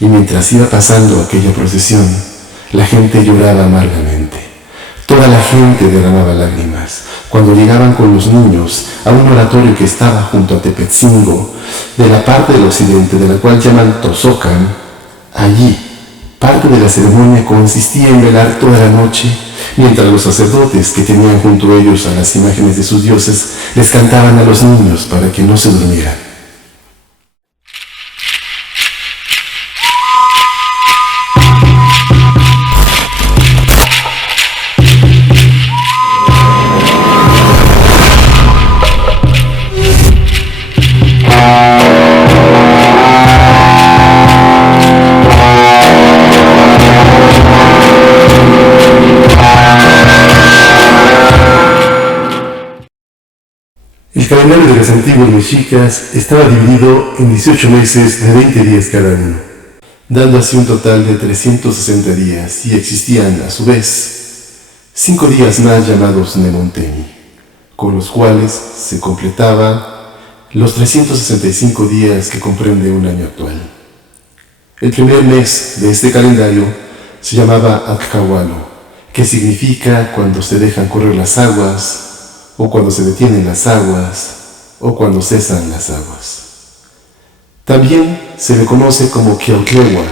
y mientras iba pasando aquella procesión, la gente lloraba amargamente. Toda la gente derramaba lágrimas cuando llegaban con los niños a un oratorio que estaba junto a Tepetzingo, de la parte del occidente, de la cual llaman Tozocan. Allí, parte de la ceremonia consistía en velar toda la noche, mientras los sacerdotes que tenían junto a ellos a las imágenes de sus dioses les cantaban a los niños para que no se durmieran. El calendario de los antiguos mexicas estaba dividido en 18 meses de 20 días cada uno, dando así un total de 360 días, y existían, a su vez, 5 días más llamados Nemonteni, con los cuales se completaban los 365 días que comprende un año actual. El primer mes de este calendario se llamaba Atcahualo, que significa cuando se dejan correr las aguas, o cuando se detienen las aguas, o cuando cesan las aguas. También se le conoce como Quiautlewa.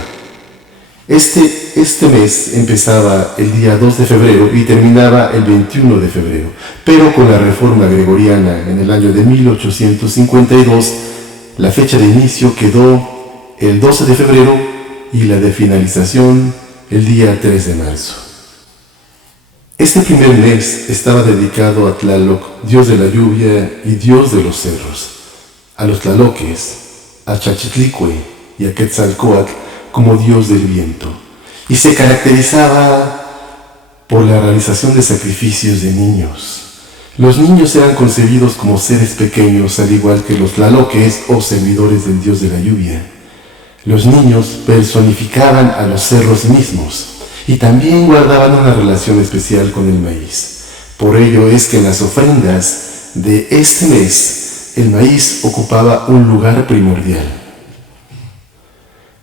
Este mes empezaba el día 2 de febrero y terminaba el 21 de febrero, pero con la reforma gregoriana en el año de 1852, la fecha de inicio quedó el 12 de febrero y la de finalización el día 3 de marzo. Este primer mes estaba dedicado a Tlaloc, dios de la lluvia y dios de los cerros, a los tlaloques, a Chachitlicue y a Quetzalcóatl como dios del viento, y se caracterizaba por la realización de sacrificios de niños. Los niños eran concebidos como seres pequeños, al igual que los tlaloques o servidores del dios de la lluvia. Los niños personificaban a los cerros mismos, y también guardaban una relación especial con el maíz. Por ello es que en las ofrendas de este mes, el maíz ocupaba un lugar primordial.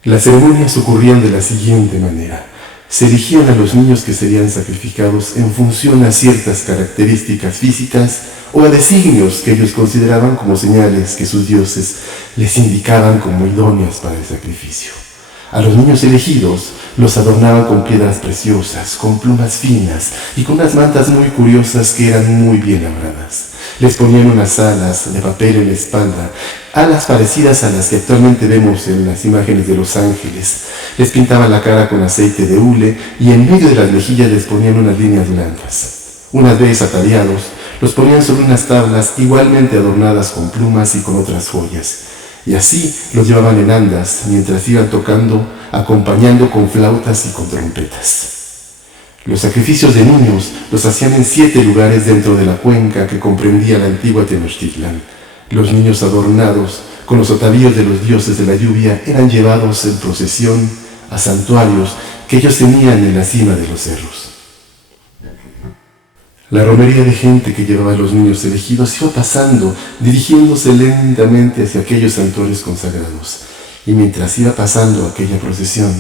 Las ceremonias ocurrían de la siguiente manera. Se elegían a los niños que serían sacrificados en función a ciertas características físicas o a designios que ellos consideraban como señales que sus dioses les indicaban como idóneas para el sacrificio. A los niños elegidos los adornaban con piedras preciosas, con plumas finas y con unas mantas muy curiosas que eran muy bien labradas. Les ponían unas alas de papel en la espalda, alas parecidas a las que actualmente vemos en las imágenes de los ángeles. Les pintaban la cara con aceite de hule y en medio de las mejillas les ponían unas líneas blancas. Unas veces ataviados, los ponían sobre unas tablas igualmente adornadas con plumas y con otras joyas. Y así los llevaban en andas mientras iban tocando, acompañando con flautas y con trompetas. Los sacrificios de niños los hacían en 7 lugares dentro de la cuenca que comprendía la antigua Tenochtitlan. Los niños adornados con los atavíos de los dioses de la lluvia eran llevados en procesión a santuarios que ellos tenían en la cima de los cerros. La romería de gente que llevaba a los niños elegidos iba pasando, dirigiéndose lentamente hacia aquellos santuarios consagrados. Y mientras iba pasando aquella procesión,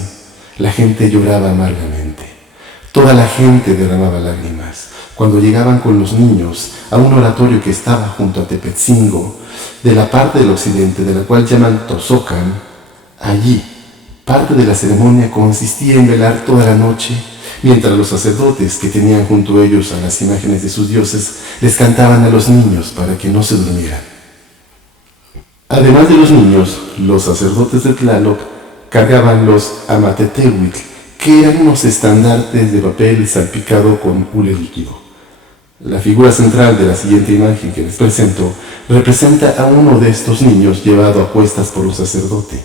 la gente lloraba amargamente. Toda la gente derramaba lágrimas cuando llegaban con los niños a un oratorio que estaba junto a Tepetzingo, de la parte del occidente, de la cual llaman Tozocan. Allí, parte de la ceremonia consistía en velar toda la noche, mientras los sacerdotes que tenían junto a ellos a las imágenes de sus dioses les cantaban a los niños para que no se durmieran. Además de los niños, los sacerdotes de Tlaloc cargaban los amatetehuitl, que eran unos estandartes de papel salpicado con hule líquido. La figura central de la siguiente imagen que les presento representa a uno de estos niños llevado a cuestas por un sacerdote.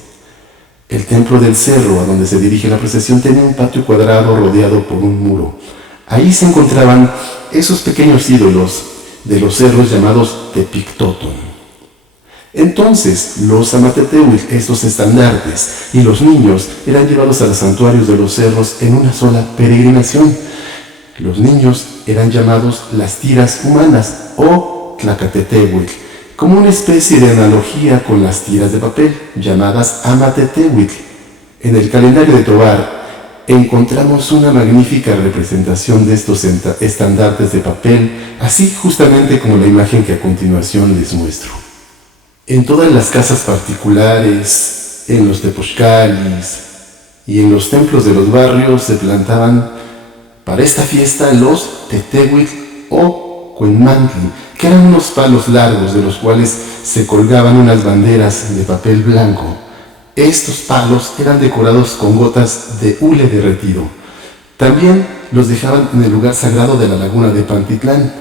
El templo del cerro a donde se dirige la procesión tenía un patio cuadrado rodeado por un muro. Ahí se encontraban esos pequeños ídolos de los cerros llamados Tepictoton. Entonces los amatetehuitl, estos estandartes, y los niños eran llevados a los santuarios de los cerros en una sola peregrinación. Los niños eran llamados las tiras humanas o tlacatetehuitl, como una especie de analogía con las tiras de papel llamadas amatetehuitl. En el calendario de Tobar encontramos una magnífica representación de estos estandartes de papel, así justamente como la imagen que a continuación les muestro. En todas las casas particulares, en los tepochcalis y en los templos de los barrios se plantaban para esta fiesta los tetehuitl o cuenmantli, que eran unos palos largos de los cuales se colgaban unas banderas de papel blanco. Estos palos eran decorados con gotas de hule derretido. También los dejaban en el lugar sagrado de la laguna de Pantitlán.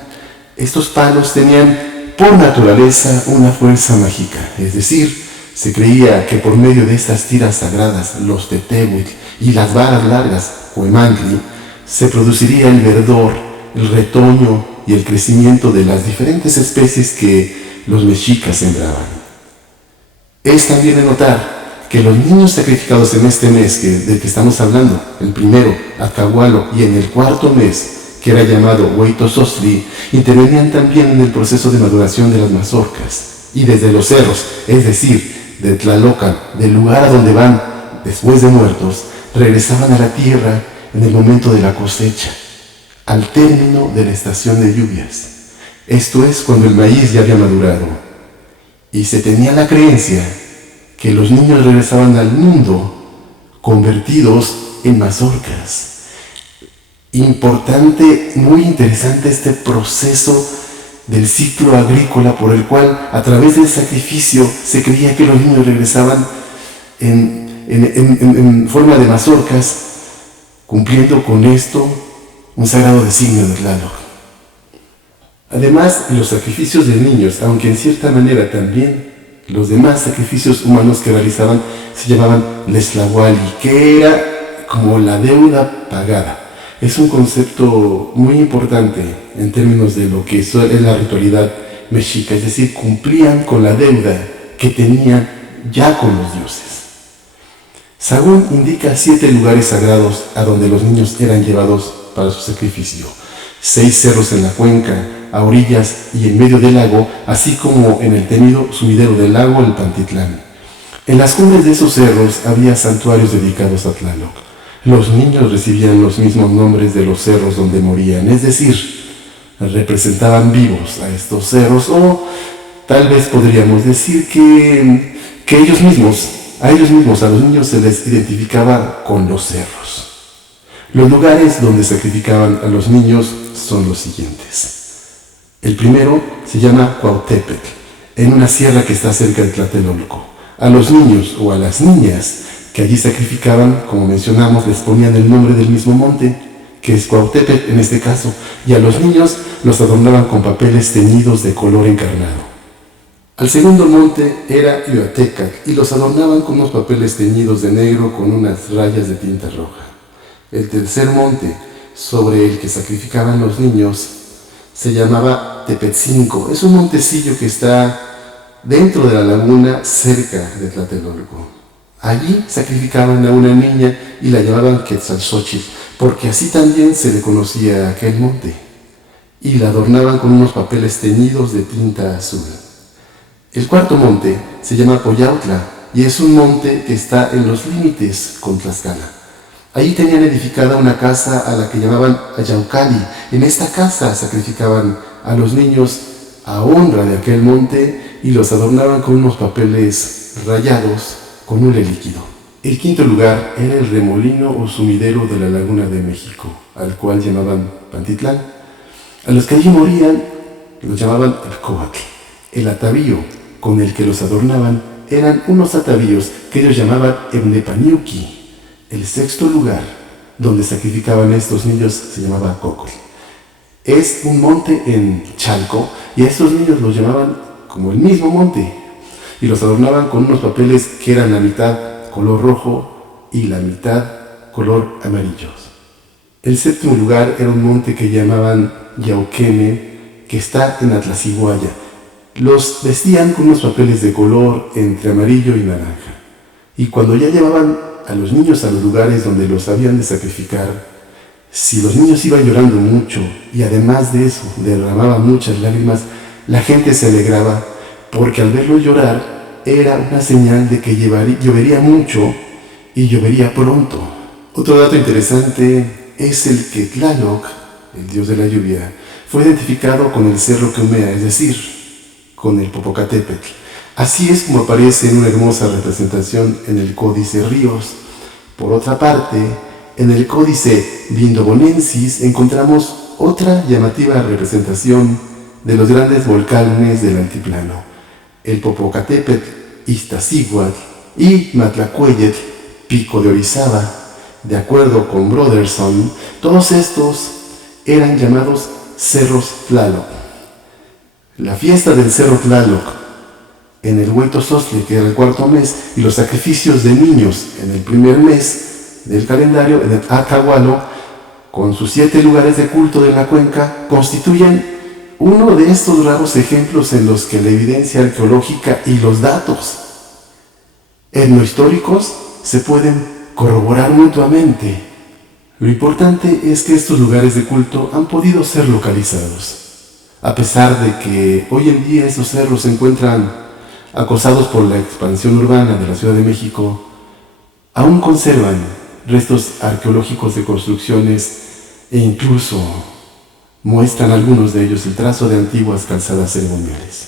Estos palos tenían por naturaleza una fuerza mágica, es decir, se creía que por medio de estas tiras sagradas, los tetehuitl y las varas largas, cuemantli, se produciría el verdor, el retoño y el crecimiento de las diferentes especies que los mexicas sembraban. Es también de notar que los niños sacrificados en este mes del que estamos hablando, el primero, Atcahualo, y en el cuarto mes, que era llamado Hueytosostli, intervenían también en el proceso de maduración de las mazorcas. Y desde los cerros, es decir, de Tlalocan, del lugar a donde van después de muertos, regresaban a la tierra en el momento de la cosecha, al término de la estación de lluvias. Esto es cuando el maíz ya había madurado. Y se tenía la creencia que los niños regresaban al mundo convertidos en mazorcas. Importante, muy interesante este proceso del ciclo agrícola por el cual a través del sacrificio se creía que los niños regresaban en forma de mazorcas, cumpliendo con esto un sagrado designio de Tlaloc. Además, los sacrificios de niños, aunque en cierta manera también los demás sacrificios humanos que realizaban se llamaban leslahuali, que era como la deuda pagada. Es un concepto muy importante en términos de lo que es la ritualidad mexica, es decir, cumplían con la deuda que tenían ya con los dioses. Sagún indica 7 lugares sagrados a donde los niños eran llevados para su sacrificio. 6 cerros en la cuenca, a orillas y en medio del lago, así como en el temido sumidero del lago, el Pantitlán. En las cumbres de esos cerros había santuarios dedicados a Tlaloc. Los niños recibían los mismos nombres de los cerros donde morían, es decir, representaban vivos a estos cerros, o tal vez podríamos decir que a los niños se les identificaba con los cerros. Los lugares donde sacrificaban a los niños son los siguientes. El primero se llama Cuautepec, en una sierra que está cerca de Tlatelolco. A los niños o a las niñas que allí sacrificaban, como mencionamos, les ponían el nombre del mismo monte, que es Cuautepec en este caso, y a los niños los adornaban con papeles teñidos de color encarnado. Al segundo monte era Ioatecac, y los adornaban con unos papeles teñidos de negro con unas rayas de tinta roja. El tercer monte, sobre el que sacrificaban los niños, se llamaba Tepetzinco. Es un montecillo que está dentro de la laguna cerca de Tlatelolco. Allí sacrificaban a una niña y la llamaban Quetzalxóchitl, porque así también se le conocía a aquel monte. Y la adornaban con unos papeles teñidos de tinta azul. El cuarto monte se llama Poyautla y es un monte que está en los límites con Tlaxcala. Allí tenían edificada una casa a la que llamaban Ayaucali. En esta casa sacrificaban a los niños a honra de aquel monte y los adornaban con unos papeles rayados con hule líquido. El quinto lugar era el remolino o sumidero de la Laguna de México, al cual llamaban Pantitlán. A los que allí morían los llamaban el Coatl. El atavío con el que los adornaban eran unos atavíos que ellos llamaban Emnepaniuki. El sexto lugar donde sacrificaban a estos niños se llamaba Cocol. Es un monte en Chalco y a estos niños los llamaban como el mismo monte y los adornaban con unos papeles que eran la mitad color rojo y la mitad color amarillo. El séptimo lugar era un monte que llamaban Yauqueme, que está en Atlaciguaya. Los vestían con unos papeles de color entre amarillo y naranja. Y cuando ya llevaban a los niños a los lugares donde los habían de sacrificar, si los niños iban llorando mucho y además de eso derramaban muchas lágrimas, la gente se alegraba porque al verlos llorar era una señal de que llovería mucho y llovería pronto. Otro dato interesante es el que Tlaloc, el dios de la lluvia, fue identificado con el cerro que humea, es decir, con el Popocatépetl. Así es como aparece en una hermosa representación en el Códice Ríos. Por otra parte, en el Códice Vindobonensis encontramos otra llamativa representación de los grandes volcanes del altiplano, el Popocatépetl, Iztaccíhuatl y Matlacueyetl, Pico de Orizaba. De acuerdo con Broderson, todos estos eran llamados Cerros Tlaloc. La fiesta del Cerro Tlaloc en el Hueytosoztle, que era el cuarto mes, y los sacrificios de niños en el primer mes del calendario, en el Acahualo, con sus 7 lugares de culto de la cuenca, constituyen uno de estos raros ejemplos en los que la evidencia arqueológica y los datos etnohistóricos se pueden corroborar mutuamente. Lo importante es que estos lugares de culto han podido ser localizados, a pesar de que hoy en día esos cerros se encuentran acosados por la expansión urbana de la Ciudad de México. Aún conservan restos arqueológicos de construcciones e incluso muestran algunos de ellos el trazo de antiguas calzadas ceremoniales.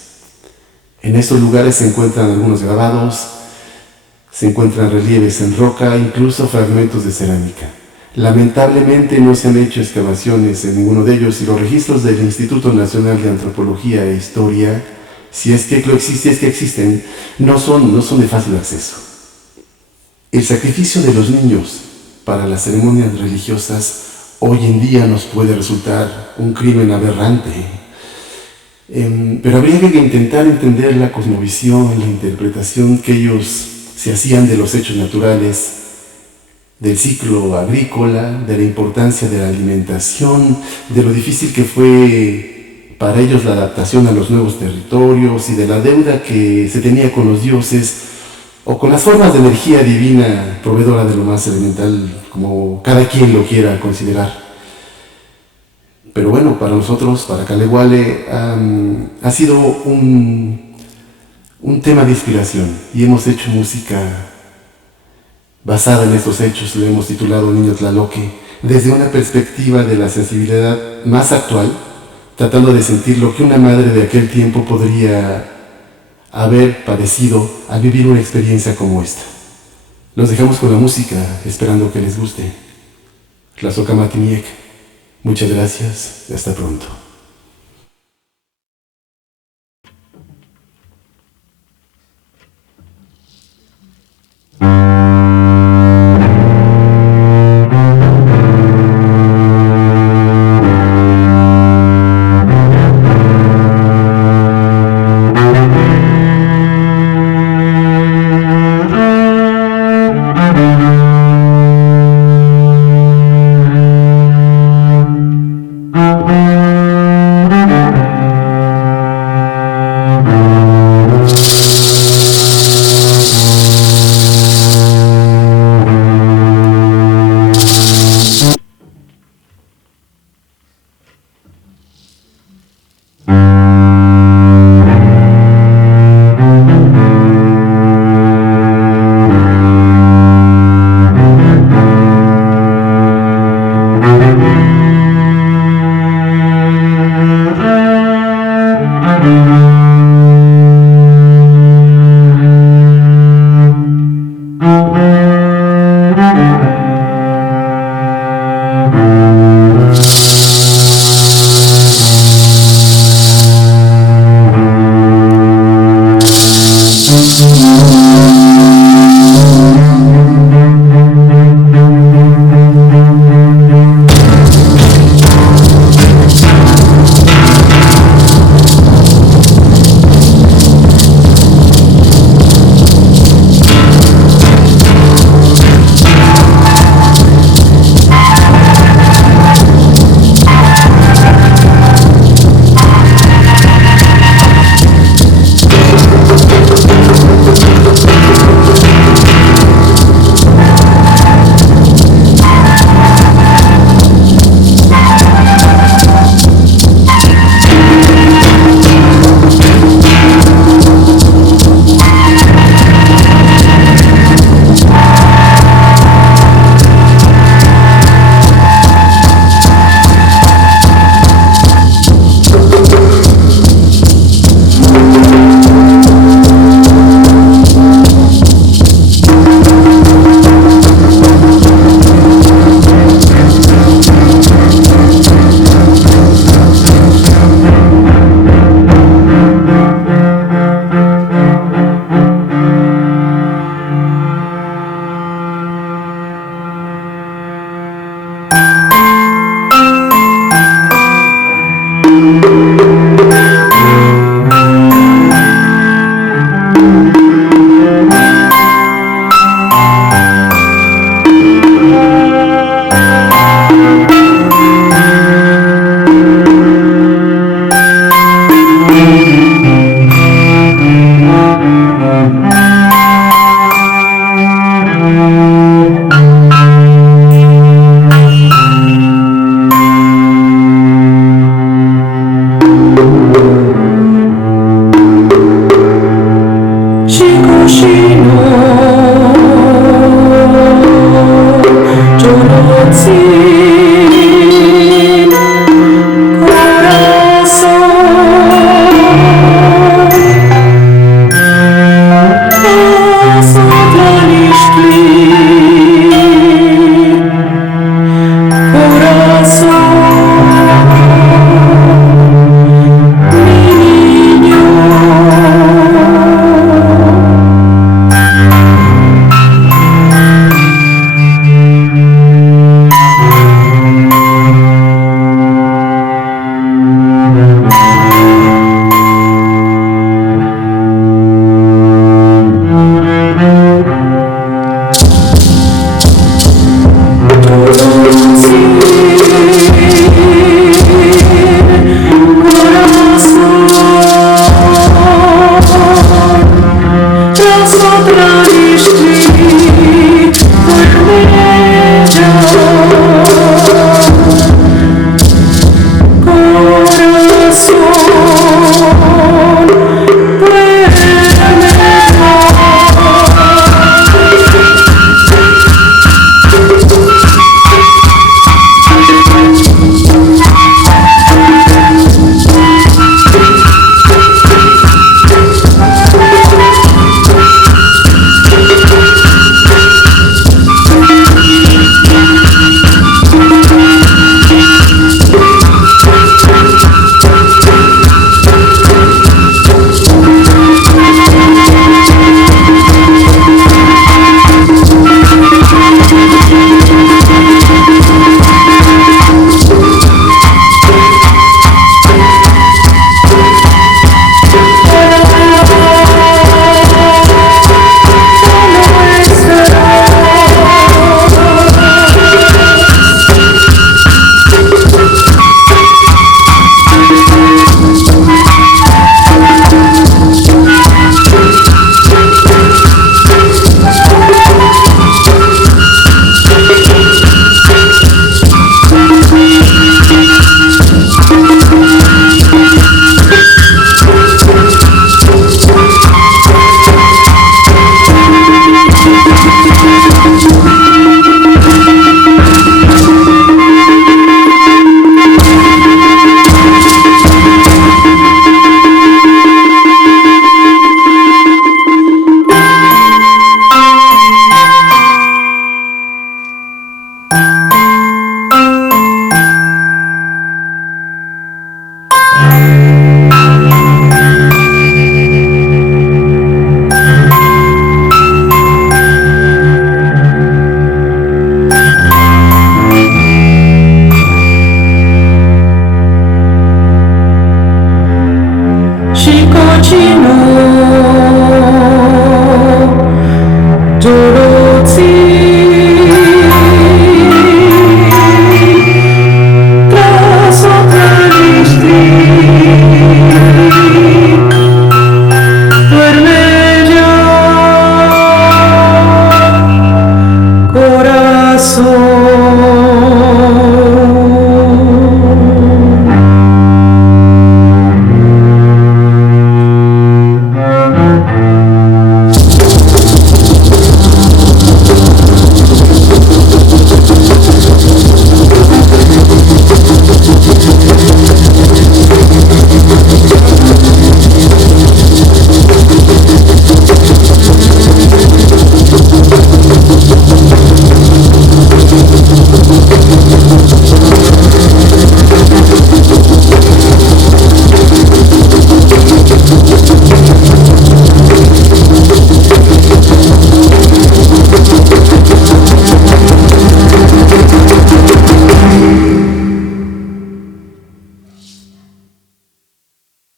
En estos lugares se encuentran algunos grabados, se encuentran relieves en roca, incluso fragmentos de cerámica. Lamentablemente no se han hecho excavaciones en ninguno de ellos y los registros del Instituto Nacional de Antropología e Historia, si es que existen, no son de fácil acceso. El sacrificio de los niños para las ceremonias religiosas hoy en día nos puede resultar un crimen aberrante, pero habría que intentar entender la cosmovisión, la interpretación que ellos se hacían de los hechos naturales, del ciclo agrícola, de la importancia de la alimentación, de lo difícil que fue para ellos la adaptación a los nuevos territorios y de la deuda que se tenía con los dioses o con las formas de energía divina proveedora de lo más elemental, como cada quien lo quiera considerar. Pero bueno, para nosotros, para Kaleguale, ha sido un tema de inspiración y hemos hecho música basada en estos hechos. Lo hemos titulado Niño Tlaloque, desde una perspectiva de la sensibilidad más actual, tratando de sentir lo que una madre de aquel tiempo podría haber padecido al vivir una experiencia como esta. Los dejamos con la música, esperando que les guste. Tlazocamatiniec. Muchas gracias y hasta pronto. Ishkli